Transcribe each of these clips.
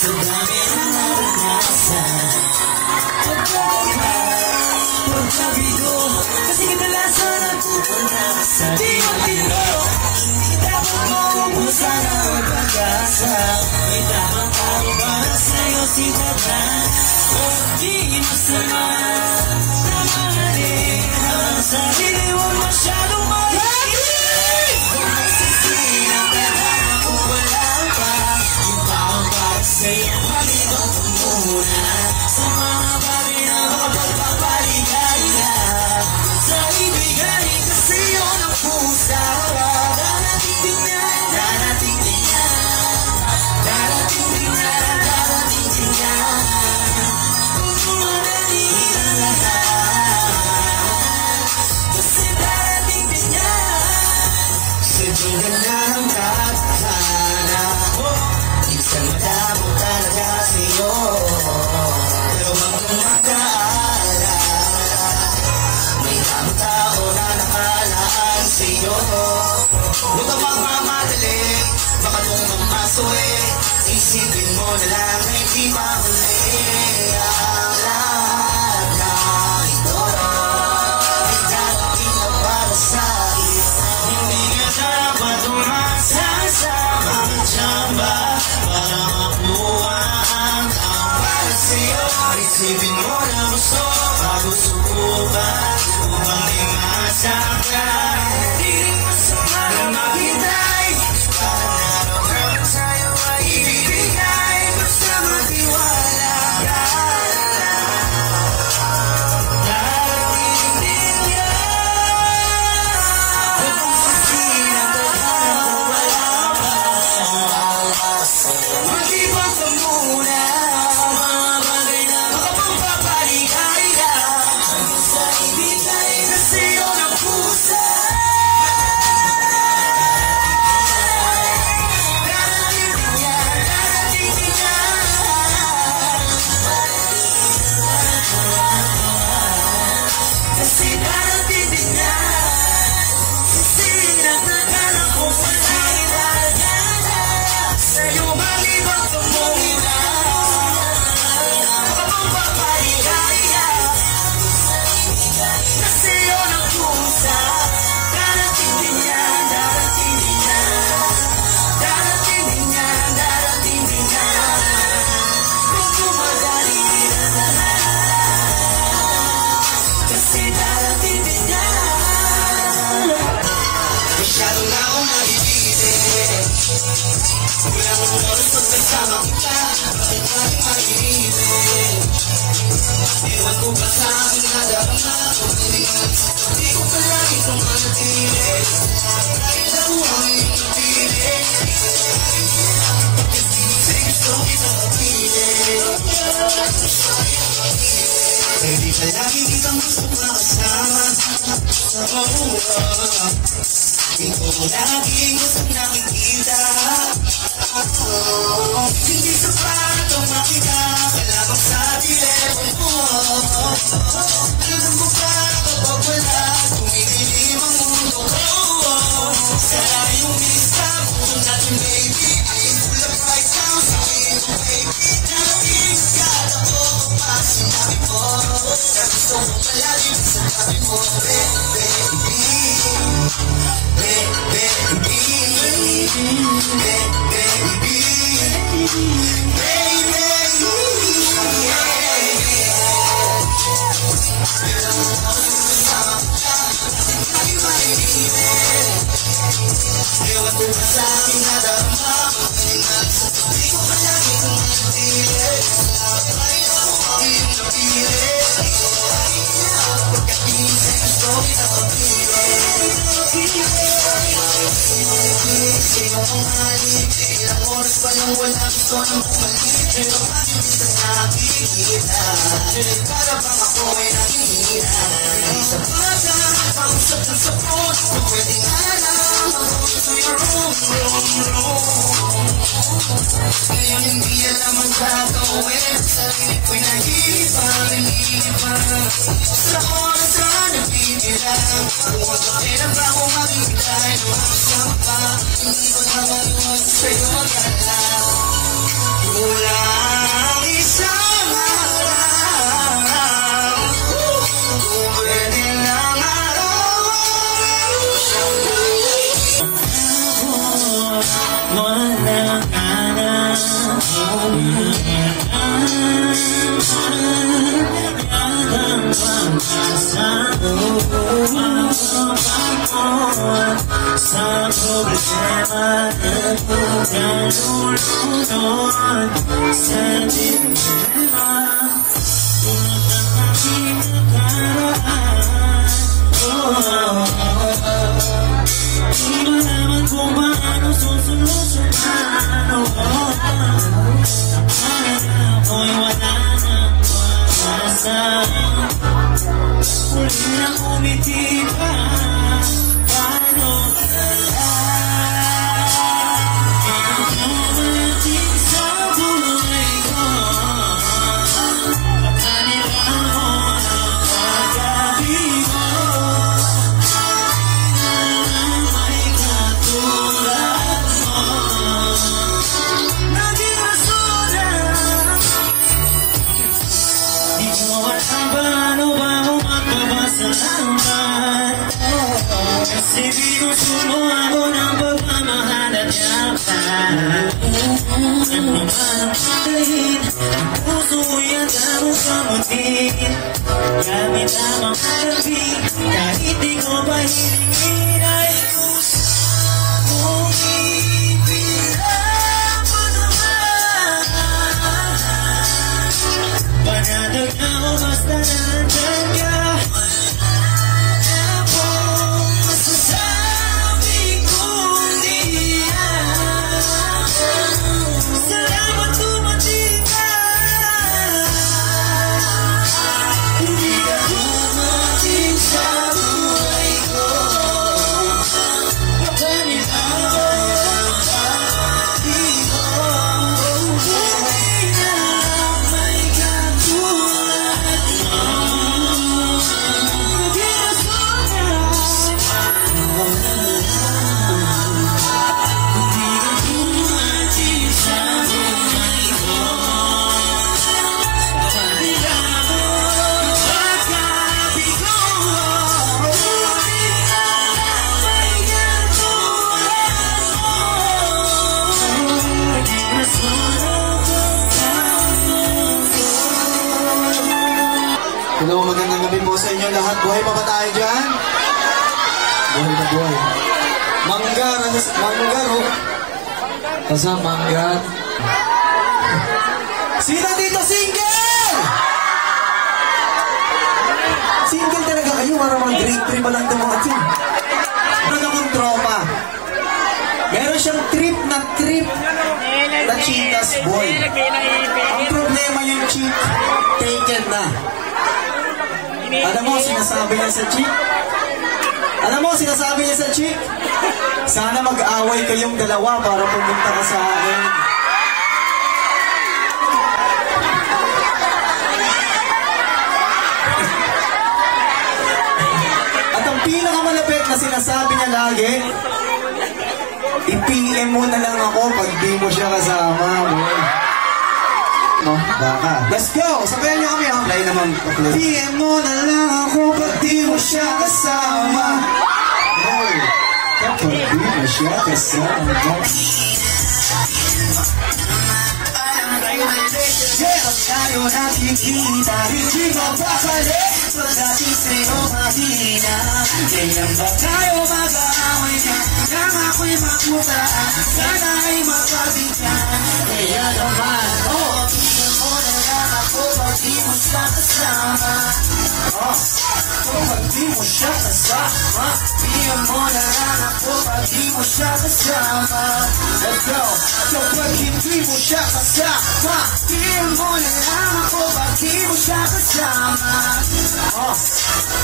Sa dami na naranasan, pagkabigo, kasi kadalasan ang pupunta sa di matino. Dapat mo umusan ang pag-asa, may tamang tao para sa'yo si Tata. O di masama na mahalin ang sarili, huwag masyadong mahilig. Kung masisira ang tadhana kung wala pa, yung taong para sa'yo halibang muna sa mga bagay na makapagpapaligaya. Sa ibigay kasi yun ang pusa. Darating din yan, darating din yan, darating din yan, darating din yan. Kung madaliin ang lahat, kasi darating din yan. Sa dugan ng tadhana, minsan madamo talaga sa'yo, pero hanggang magkaalala, may tamang tao na nakalaan sa'yo. Huwag kang magmamadali, baka kung mamasuwi, isipin mo na lang na hindi pa huli. Ang lahat na ito ay darating na para sa'yo. Hindi ka dapat umasa sa mga tsamba para makuha ang taong para sa'yo. Isipin mo na gusto bago subukan upang di masaktan. Di rin masama na maghintay para naroon sa'yo ay ibibigay basta magtiwala ka. Darating din yan. Huwag mong sisihin ang tadhana kung wala pa. Mag-ibang ka muna sa mga bagay na makapagpapaligaya. Sa ibigay kasi yun ang pusa. Darating din yan, darating din yan. Kasi darating din yan. Sisihin ang tadhana kung wala ilalagana. Sa'yo malibang ka muna, makapagpapaligaya. Kasi yun ang pusa. Darating din yan, darating din yan, darating din yan, darating din yan. Huwag tumadali na lahat, kasi darating din yan. Masyado na akong naibitin, walang oras pagkasama kita, bakit maring mainitin? Ewan ko ba sa aking nadarama, kung hindi ko palagi kung manatili, kahit ako ang iyong napili. Kasi gusto kitang mapilit, eh di palagi kitang gusto makasama. Di ko lagi gusto nakikita, hindi sapat ang makita ka lamang sa telepono. Alam mo ba kapag wala, tumidilim ang mundo ko. Sara yung lista, puso natin baby, ay full of right now sa iyong baby. Narating agad ako pa sinabi mo, na gusto mo palagi sa tabi mo, baby. Ewan ko ba sa aking nadarama, hindi ko palagi kung manatili, kahit ako ang iyong napili. Pagkatingin sa'yo gusto kitang mapilit, sa'yo ang mahalin, ilang oras pa lang wala gusto nang bumalik, pero bakit di ka nakikita? Para bang ako ay nakihira, hindi sa bata, pag-usap ng sapot, kung pwede nga lang mag-go to your room. Ngayon hindi alam ang gagawin, sarili ko'y nahihibang. Sa oras na nagbibilang, kung magkakilang ba ako magbibigay ng kasama pa, hindi ko na maluwag sa'yo mag-alala. Wala Sa problema na pagkalulunod sa dilema, tulad ng aking nakaraan. Di malaman kung paano susolusyonan. Para na ako'y wala nang pag-asa. Huli nang umiti pa. Paano kasi binusulo ako ng pagmamahal at yapan. Ano man ang patayin, puso yan ang kamutin. Gamit lamang gabi, kahit di ko pa hilingin ay kung ipilang mo naman. Panatag na ako basta nandyan ka. Hello, magandang gabi po sa inyo lahat. Buhay pa ba tayo dyan? Buhay na buhay. Manggar, manggar ho. Asa manggar? Sino dito single? Single talaga kayo, maramang grade 3 pa lang ito mga team. Ano namang tropa? Meron siyang trip na cheetah's boy. Ang problema yung chick, taken na. Alam mo, sinasabi niya sa chick? Alam mo, sinasabi niya sa chick? Sana mag-away kayong dalawa para pumunta ka sa akin. At ang pinakamalapit na sinasabi niya lagi, i-PM mo na lang ako pag di mo siya kasama. No, baka. Let's go! Sabayan niyo kami, ha? Play naman. PM mo na lang ako pag di mo siya kasama. Hoy, kapag di mo siya kasama. Yeah! Tayo nakikita, hindi mapakali sa dating sa'yo mahina. Ganyan ba tayo mag-aaway na nang ako'y makuta? Sana ay mapabigyan. Kaya naman, oh, pag di mo siya kasama. Pag di mo siya kasama, PM mo na lang ako pag di mo siya kasama. Let's go! Kapag hindi mo siya kasama, PM mo na lang ako pag di mo siya kasama.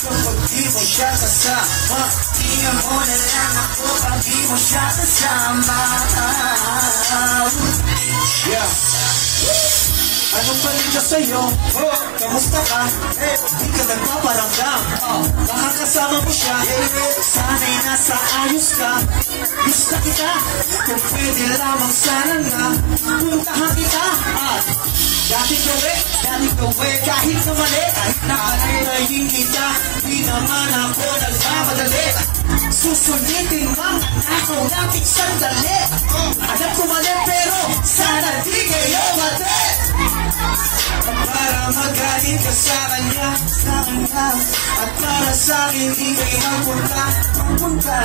Kapag di mo siya kasama, PM mo na lang ako pag di mo siya kasama. Yeah! Anong balita sa'yo? Oh, kamusta ka? Di ka nagpaparamdam. Baka kasama mo siya. Sana'y nasa ayos ka. Gusto kita. Kung pwede lamang sana nga puntahan kita. Dating gawin, kahit na mali. Kahit na alayin kita, di naman ako nagmamadali. Susulitin mang ako nating sandali. Alam ko mali pero sana di kayo mati. halin ka sa kanya, at para sa akin di kayo magpunta.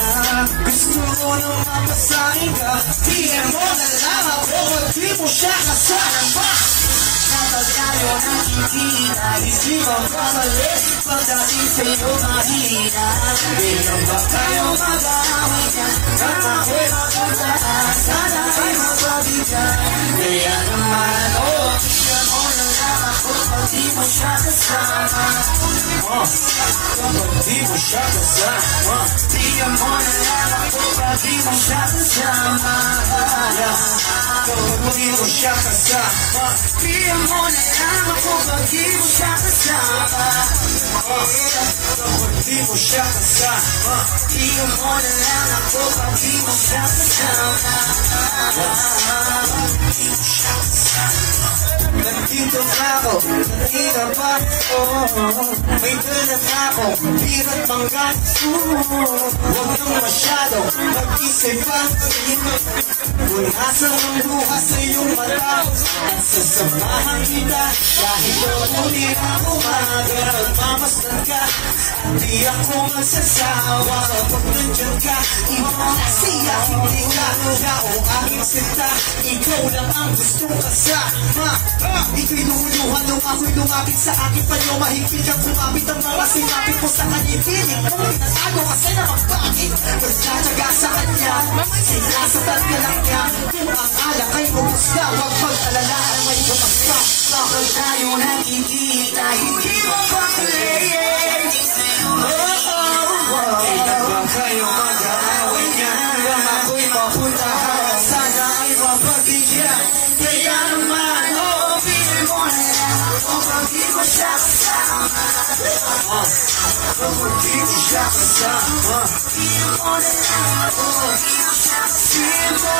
Gusto ko nang mapasahin ka, PM mo na lang ako, at di mo siya kasama. Kapag tayo nakikita, hindi magkamalit, pagdating sa'yo mahina. Bilang ba kayo mag-aaway dyan, at ako'y mapunta, sana ay mapabigyan. Kaya naman, tingnan mo na lang ako, pag di mo siya kasama. Kapag di mo siya kasama, tingnan mo na lang ako, pag di mo siya kasama. Kapag di mo siya kasama, tingnan mo na lang ako, pag di mo siya kasama. Kapag di mo siya kasama, tingnan mo na lang ako, pag di mo siya kasama. Di mo siya kasama. Nandito na ako, nandito pa ako, may dala na ako, birat manggan. Huwag nang masyado mag-isip pa, kung nasaan ang bukas sa iyong mata, at sasamahan kita kahit uulit ang umaga. Magmamasdan ka, di ako magsasawa kapag nandyan ka. Iba siya, hindi ka o aking sinta, ikaw lang ang gustong kasama. Ika'y lumuluhan nung ako'y lumapit sa aking panyo, mahigpit kang kumapit ang mga sinapit mo sa kanyang piling mo. Tinatago kasi naman bakit nagtsatsaga sa kanya, sinasatan ka lang niya. Kung ang alak ay umusga, huwag mag-alala, may bumagsa. Kapag tayo nakikita, hindi mo pakilayin. Kailan ba kayo mag-aaway niya, kung ako'y mapunta, sana ay mapabigyan. Kaya naman, pili mo na lang ako, pag di mo siya kasama. Kapag di mo siya kasama, pili mo na lang ako, pag di mo siya kasama.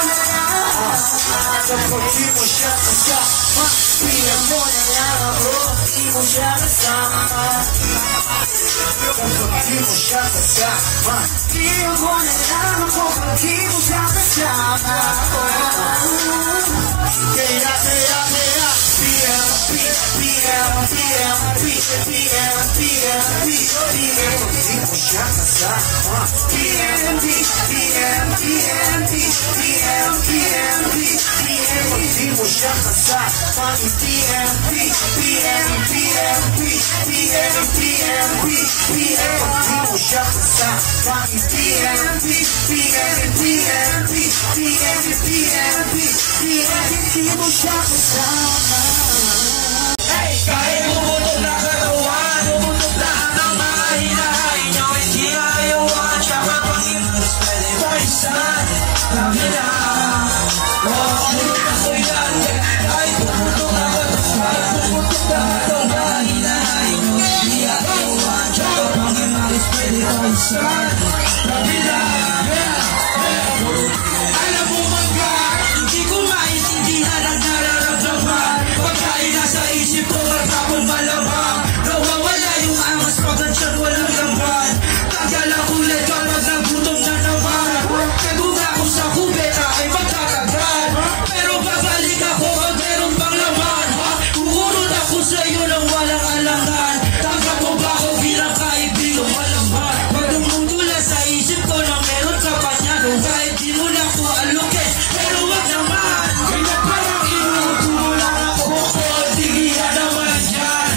Kapag di mo siya kasama, pili mo na lang ako, di mo siya kasama. Kapag di mo siya kasama, pili mo na lang ako, pag di mo siya kasama. Kaya di mo siya kasama. PNP, di mo siya kasama. PNP, di mo siya kasama. Di mo siya kasama. Kahit bumutok na katawan, bumutok na ang mga hinahain niyo, hindi ayawan, tsaka Panginoon, pwede mo isan, kami na. Ako'y dati, kahit bumutok na katawan, bumutok na ang mga hinahain niyo, hindi ayawan, tsaka Panginoon, pwede mo isan, kami na. Alam mo mga, hindi ko maintindihan ang nararamdaman, pagkain nasa isip ko, magkapong malamang, nawawala yung angas pag nandiyan walang lamban. Tagal ang ulit kapag nagutom na naman, kaguga ko sa kubeta ay magkakagal, pero babalik ako pag meron pang laman. Kukurot ako sa'yo nang walang alangan, tanggap mo ba ako bilang kaibigang malaman? Pag dumudula sa isip ko na meron ka pa niyan, kahit di mo na ko alukin, pero wag naman. Kaya parang inuupo lang ako, di naman yan.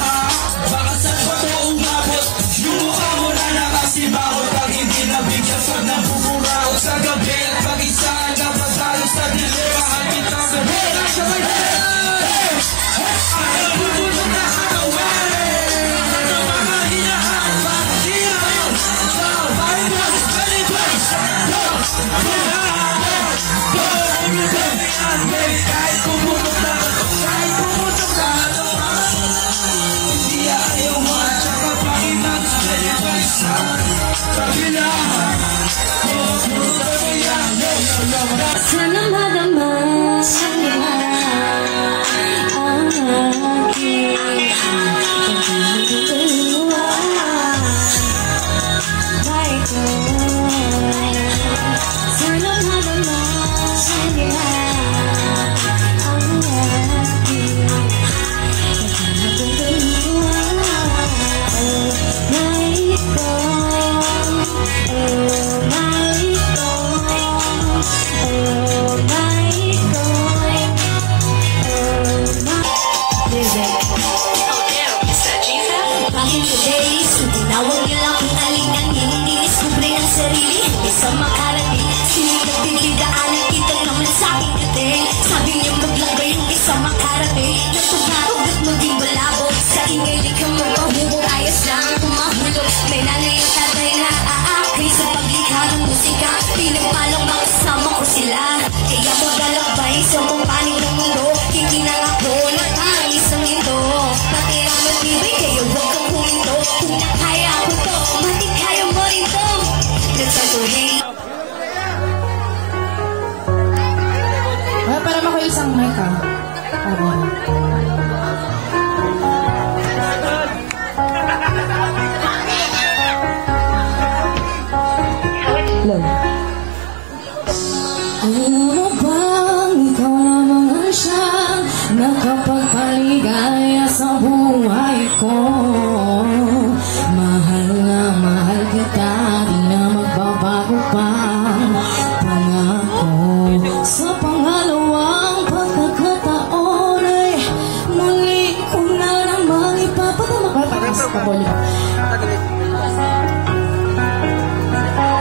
Paboli.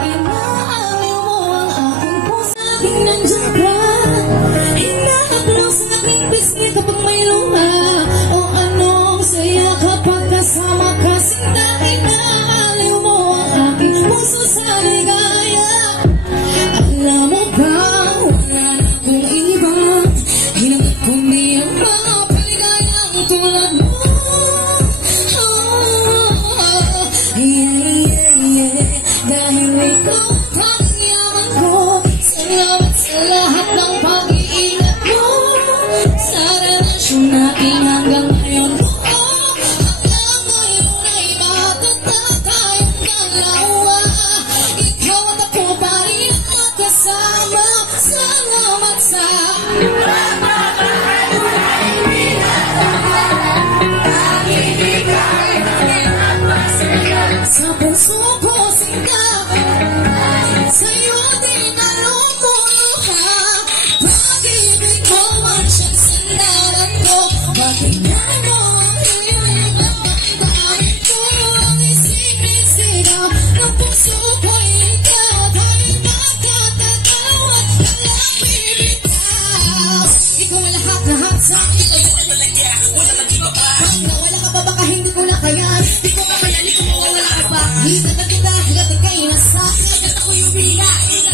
Inaaliw mo ang aking puso, aking nandiyan ka. Hinahablo sa aking bisngi kapag may luha. O anong saya kapag kasama ka, sinta. Inaaliw mo ang aking puso sa ligaya. Alam mo ba, wala na akong iba, hinangat kundi ang mga paligayang tulad mo. Dahil ikaw ang yaman ko, salamat sa lahat ng pag-iingat mo. Sa relasyon natin hanggang ngayon, hanggang ngayon ay matatag tayong dalawa. Ikaw at ako pa rin magkasama. Salamat sa sa puso ko sinta, sa'yo din nalumuha. Pag-ibig mo ang siyang sandalan ko, pakinggan mo ang hiling at damdamin ko. Ang isip-isigaw ng puso ko, ikaw dahil magkatagaw at kalapit ikaw. Ikaw ang lahat-lahat sa akin. Pag nawala ka pa baka hindi ko na kaya. Di ko makalali kung mawawala ka pa. Hingat na kita, hingat na kayo na sa akin. Hingat ako yung binain.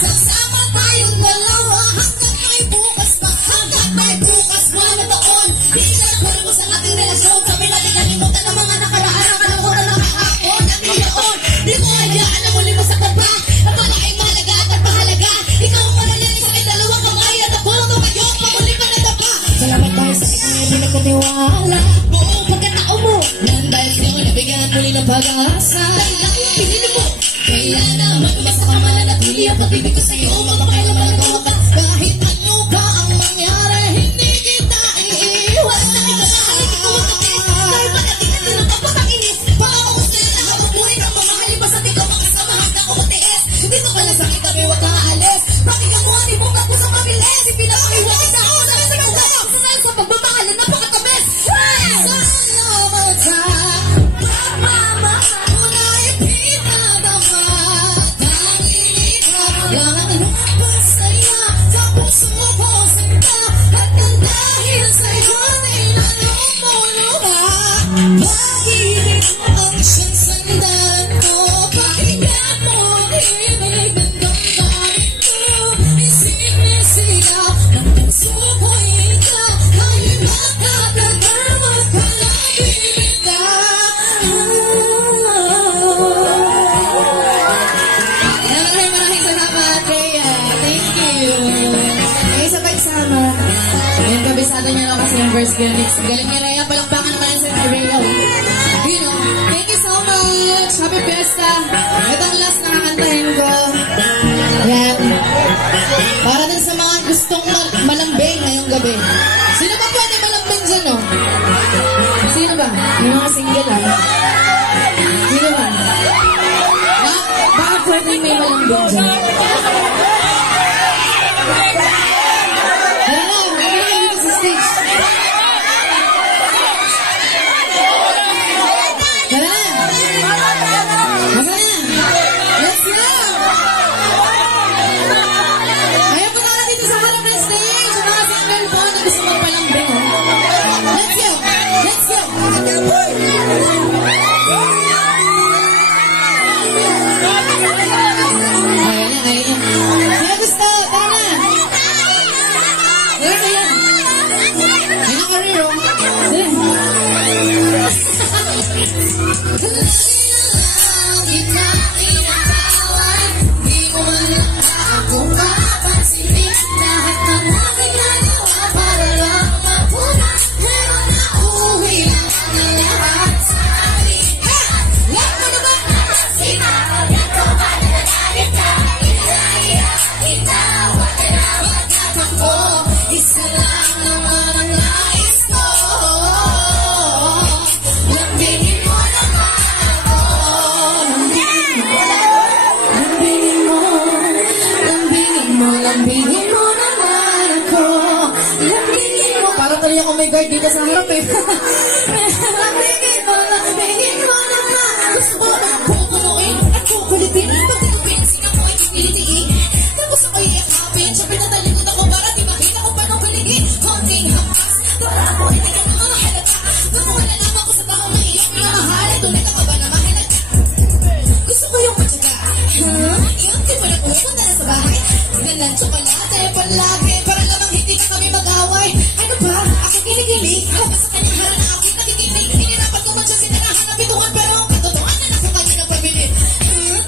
Sasama tayong dalawa hanggang may bukas pa. Hanggang may bukas pa na taon. Pinagpala mo sa ating relasyon. Kami natin kalimutan ng mga nakaraan. Ang kalimutan ng kahapon at ngayon. Di ko hayaan na muli mo sa baba. Ang malaking mahalaga at mahalaga. Ikaw ang manalangin sa aking dalawang kamay. At ako ang tumayo, pamuli pa na dapa. Salamat tayo sa inyong pinagkatiwala. Buong pagkatao mo nang dahil sa'yo nabigyan muli ng pag-asa. Dahil lang yung pinili mo, kaya naman umasa ka mananatili ang pag-ibig ko sa'yo. Magpakailaman ko ka kahit ano pa ang mangyari. Hindi kita iiwan. Dahil ikaw ang kapis, dahil pagdating na din ang papakinis. Paakaw sa'yo na habang buhay kang mamahali. Basta't ikaw makasama hanggang ako matiis. Dito ka lang sa akin kami, huwag kang aalis. Pakinggan mo ang ibong ka po sa mabilis. Ipinapakiwag sa ako sa akin sa gano'n. Sa pagmamahalan, napakatabis. Salamat sa pagmamahal mo na ipinadama. Dahil ikaw lang ang napasaya sa puso ko sinta. At dahil sa'yo nilalumuluha. Pag-ibig mo ang siyang sandalan ko. Pakinggan mo ang himig ng damdamin ko. Isinisigaw ng puso ko ikaw. Dahil magkatagaw at kalapit ka. Maraming salamat, Rhea. Thank you. May isa pa isama. Yung kabisado niya lang kasi yung verse gimmicks. Galing ni Rhea. Palakpakan naman sa Rhea. You know, thank you so much. Happy Fiesta. Ito ang last na kakantahin ko. Yan. Para din sa mga gustong malambing ngayong gabi. Sino ba pwede malambing dyan, no? Sino ba? Yung mga single, ha? Sino ba? Baka pwede may malambing dyan. Tara na, halika dito sa stage. Tara na. Tara na. Let's go. Ayaw ko na dito sa harap ng stage. Yung mga single po na gusto magpalambing. Let's go. Let's go. Ayan. Kaya gusto. Tara na. Ayan. Ayan ang career. Kita inatawag. Di mo man lang ako papansinin. Lahat ng aking nagawa para lang mapuna. Meron na uuwi lang ang lahat sa akin. Lahat mo na ba? Sinabi ko ba na nagalit ka? Inalaya kita. Wag ka na magtatakbo. Isa lang naman ang nais ko. Lambingin mo naman ako. Lambingin mo. Lambingin mo. Lambingin mo naman ako. Lambingin mo. Parang tuloy ako may guard dito sa harap eh. Lambingin mo. Lambingin Gusto mo naman ang pupunuin at kukulitin. Pag tinupin, sika mo ay pipilitiin. Tapos ako'y yakapin. Siyempre natalikod ako para di makita kung paano paligid. Konting hampas, para ako hindi ka mga halata. Nakuha lang ako sa baho ng iyong minamahal. Tunay ka ba na mahalaga? Gusto ko yung matyaga. Iyon kayo pala pupunta na sa bahay. Galan tsokolate palagi. Para lamang hindi ka kami mag-away. Ano ba? Ako kinikilig. Ako sa kanyang harap na aking nakikinig. Inirapan ko man siya sinarahan na bituan. Pero ang katotohanan na ako kanya ng pabili.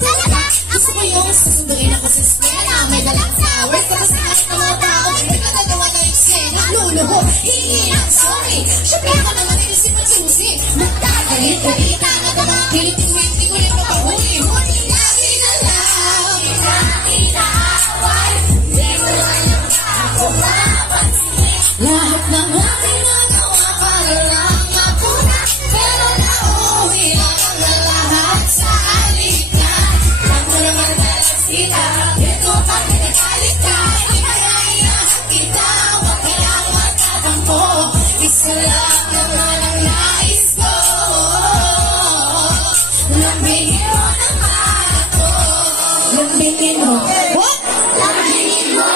Talaga? Gusto ko yung sasunduin ako sa eskwela. May dalang flowers. Tapos lahat ng mga tao. Nagkagagawa na eksena. Luluho. Hihingi ng sorry. Siyempre ako naman ay isip at susi. Magdagalit. Balita na damang kilip-tuwit. Di ko rin mapahuli. Huli lagi na lang. Inaaway. Di ko lang yung ako mapansin. Lahat ng aking nagawa para lang mapuna. Pero nauwi lang ang lahat sa alikan. Lang mo naman talasita. Ito pag pinagalit ka. Ipayayahan kita. Huwag ka lang magtatampo. Isa lang naman ang nais ko. Lambingin mo naman ako. Lambingin mo. What? Lambingin mo.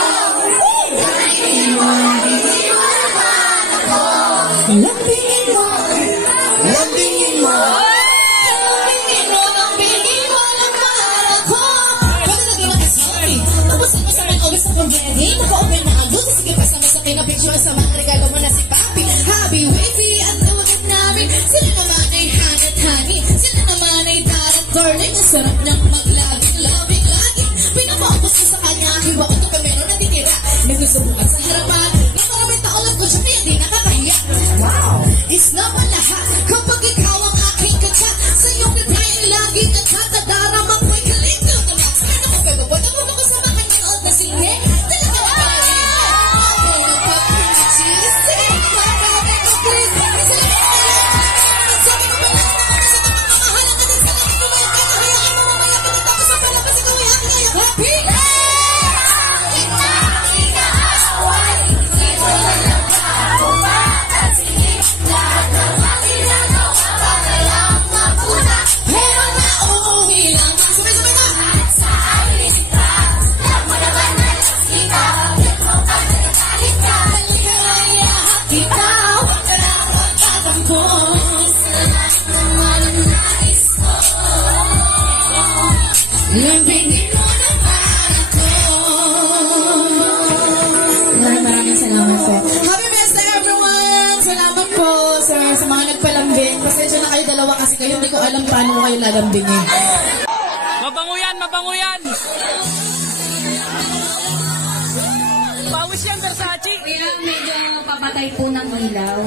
Lambingin mo. Lambingin mo naman ako. Lambingin mo. Lambingin mo. Lambingin mo. Lambingin mo naman ako. Pwede lagyan natin selfie. Tapos mo sa akin, always ako ready. Naka-open na agad. Sige pa sa pinapicture sa mga regalo mo na si Papi. Happy, wavy, ang tulad namin. Sila naman ay hangat-hangin. Sila naman ay darling. Ang sarap niyang maglabing-labing lagi. Pinapakos ko sa kanya. Hiwakot ko pa meron natitira. Nagsusubukan sa harapan. Yung maraming taolat ko siya kaya di nakakahiya. Wow! Is naman lahat. Kapag ikaw ang aking katsa. Sa iyong replyan lagi nagkatadara. Magpay galit. Pero naman sa akin ako. Pero wala mo naman sa mga kanood na sige. Talaga na tayo. Ako nagpapunchis. Sige, magpapalagay ko please. Sila na tayo. Sabi ko ba lang naman sa mga mamahalan ka din sa langit. Kumayang ka na hayaan mo mamaya pinatapos sa palabas. Ikaw ay aking ngayon. Happy! Pero nauwi lang. Sabay-sabay na. Kaligayahan kita. Huwag ka lang magtatampo. Lambingin mo naman ako. Maraming salamat po. Happy birthday everyone! Salamat po sa mga nagpalambing. Pasensya na kayo dalawa kasi kayo hindi ko alam paano ko kayo lalambingin. Mabango yan, mabango yan! Pawis yan, Versace! Kaya medyo papatay po ng ilaw.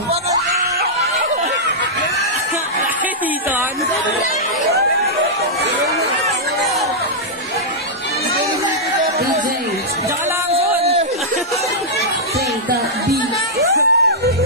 Ay, dito, ano? DJ, Diyan lang, son! play the beat.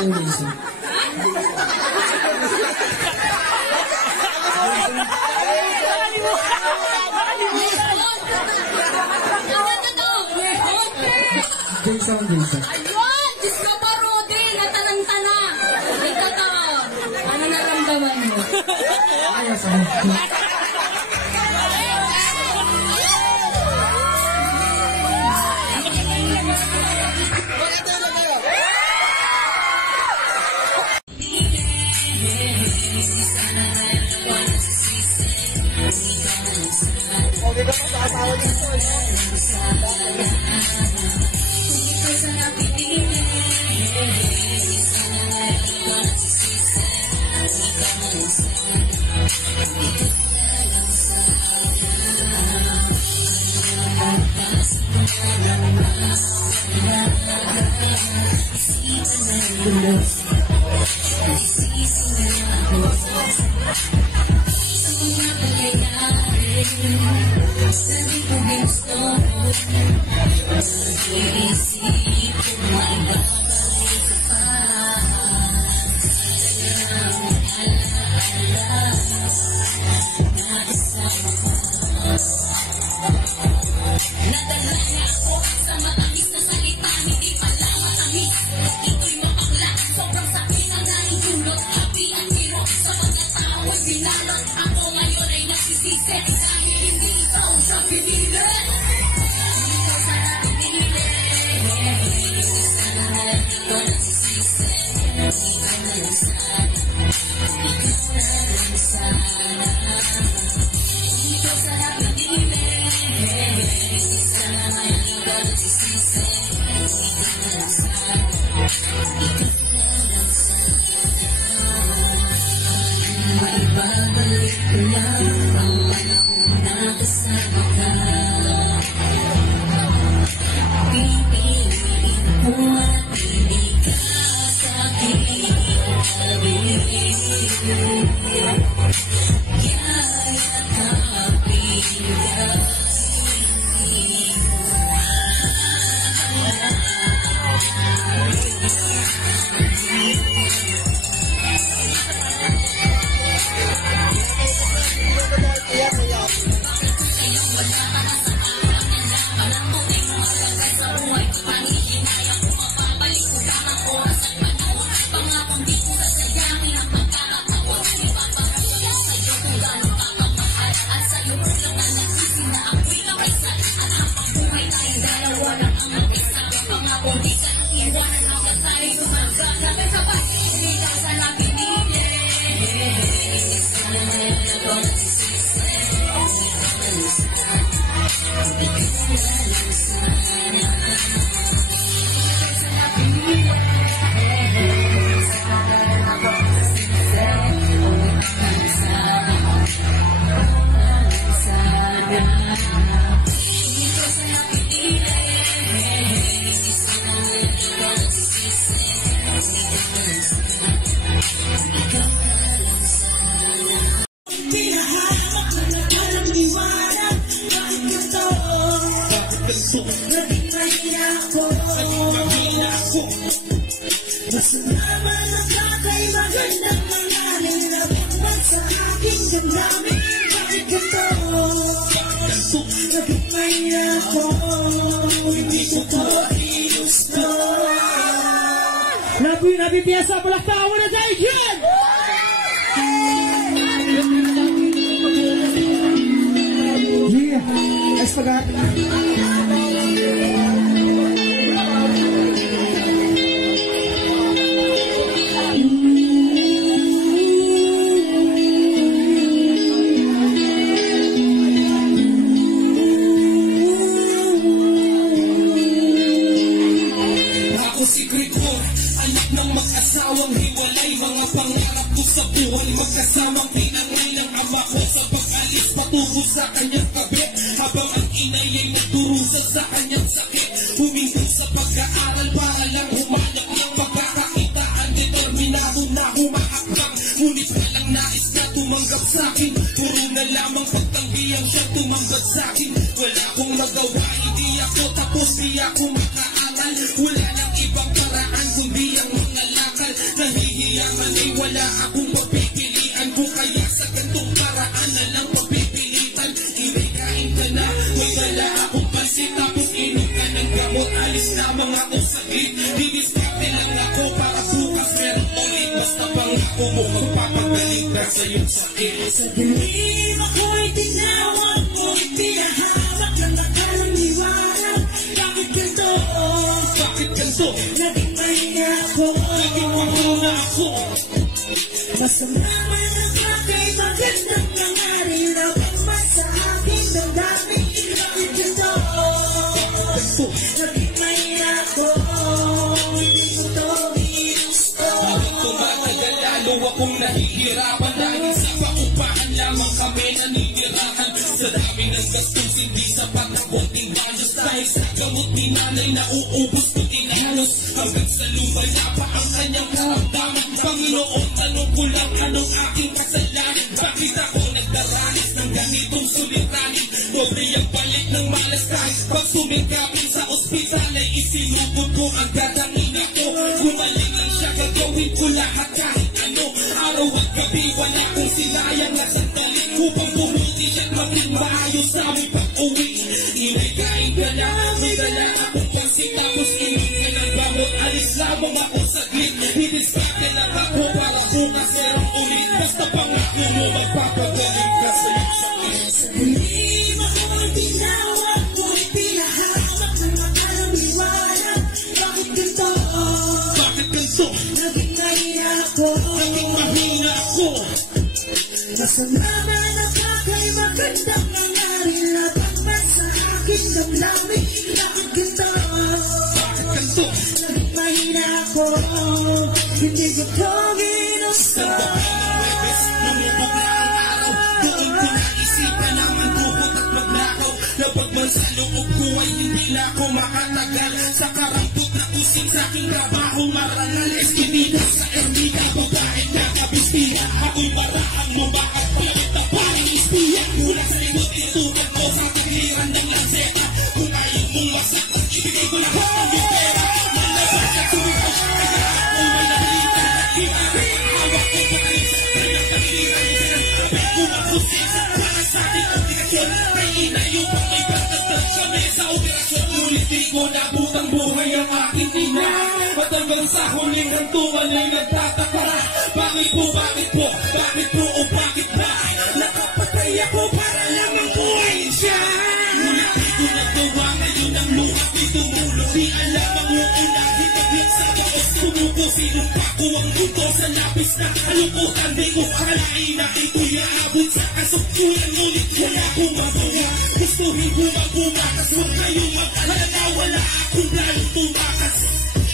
Jason. Jason. Ayun! Diyos ka pa, Rudy! Natanang-tana! Ito to! Ano naramdaman mo? Ayos ako. Nabi biasa belakang mana jadikan. Yeah, espagat. Ako si Gregor, anak ng mag-asawang hiwalay. Mga pangarap ko sa buhay, magkasamang pinangay ng ama ko. Sa pag-alis patungo sa kanyang kabi, habang ang inay ay nagdurusa sa kanyang sakit. Huminto sa pag-aaral para lang humanap ng pagkakakitaan. Determinado na humahakbang, ngunit walang nais na tumanggap sa akin. Puro na lamang pagtanggihan siya tumambad sa akin. Wala akong nagawa, hindi ako tapos, di ako makaaral. Wala nang ibang paraan kundi ang mga lakal. sa iyong sakit. Sa dilim ako'y tinawag mo, pinahawak ng makalang liwanag. Bakit ganito? Bakit ganito? Naging mahina ako. Naging mahina ako. Masama man ang aking magandang nangyari na pagmas sa aking damdamin. Bakit ganito? Naging mahina ako. Hindi ko to ginusto. Bakit tumatagal lalo akong nahihirapan dahil sa paupahan lamang kami naninirahan. Sa dami ng gastos hindi sapat ang konting balos dahil sa gamot ni nanay na uubos ko din halos hanggang sa lumala pa ang kanyang karamdaman. Panginoon, tanong ko lang anong aking kasalanan? Bakit ako nagdaranas ng ganitong suliranin? Dobre ang balik ng malas kahit pag sumingkapin sa ospital ay isinugod ko ang dadangin ako. Gumaling lang siya, gagawin ko lahat kahit ano. Araw at gabi wala kong sinayang na sandali upang bumuti siya't maging maayos sa aming pag-uwi. Inagain ka na, may dala akong pansin tapos inumin ang gamot. Alis lamang ako saglit, hiniskate lang ako para bukas meron ulit. Basta pangako mo magpapagaling ka sa iyong sakit. Sa dilim ako'y tinawag mo, pinahawak ng makalang liwanag. Bakit ganito? Bakit ganito? Naging mahina ako. Naging mahina ako. Masama man ang ako'y magandang nangyari na pagmas sa aking damdamin. Bakit ganito? Bakit ganito? Naging mahina ako. Hindi ko to ginusto. Lumubog na ang araw. Doon ko naisipan ang magubot at magnakaw. Labag man sa loob ko ay hindi na ako makatagal. Sa karampot na kusing sa aking trabaho marangal. Eskinita sa erdita, babae na kabistiya. Ako'y maraang mabakat palit na parang istiya. Mula sa likod itugan ko sa tagliran ng lanseta. Kung ayaw mong masakot, ibigay ko lang ang iyong pera. Malabas at tumitaw siya ay ako may nalita. Hawak ko po kayo sa kanyang tagliran. Pinagkabay ko ang kusisa para sa ating obligasyon. Kay ina yung pangay pagtagdag sa mesa operasyon. Ngunit di ko nabutang buhay ang aking ina. Matagal sa huling hantungan ay nagtataka. Bakit po, bakit po, bakit po o bakit ba? Nakapatay ako para lamang buhayin siya. Ngunit di ko nagawa ngayon ang luha ko'y tumulong. Di alam ang unang hitaglit sa baos. Sumuko sinumpa ko ang buto sa lapis na kalungkutan. Di ko akalain na ito'y aabot sa kasuktulan. Ngunit wala akong magawa. Gustuhin ko magbumakas. Huwag kayong mag-alala, wala akong planong tumakas.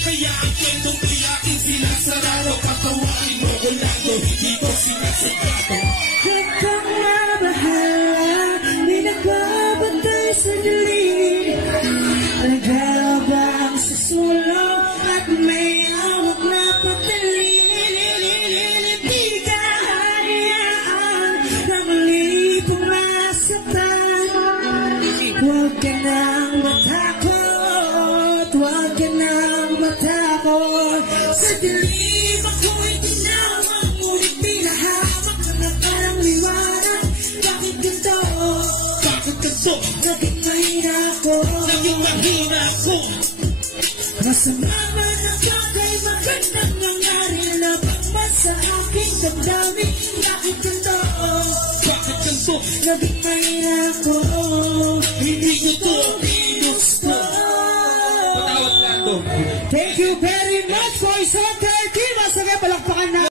Kaya ang kwentong tiyakin sinasarado. Patawain mo ko lang doon, hindi ko sinasabato. Ikaw na bahala, di nagbabantay sa dilim. Naglalabang sa sulong at may awak na patalim. Di ka hayaan na muli pumasaktan. Huwag ka nang matakot, huwag ka nang matakot. Sa dilim ako'y tinawag, ngunit pinahawak ng nakarang liwanag. Bakit ganito? Bakit ganito? Naging mahina ako. Naging mahina ako. Masama man ang bagay, magandang nangyari na pagmas sa aking damdamin. Bakit ganito? Bakit ganito? Naging mahina ako. Hindi ko to ginusto. Gusto. Patawad ka to. Thank you very much for your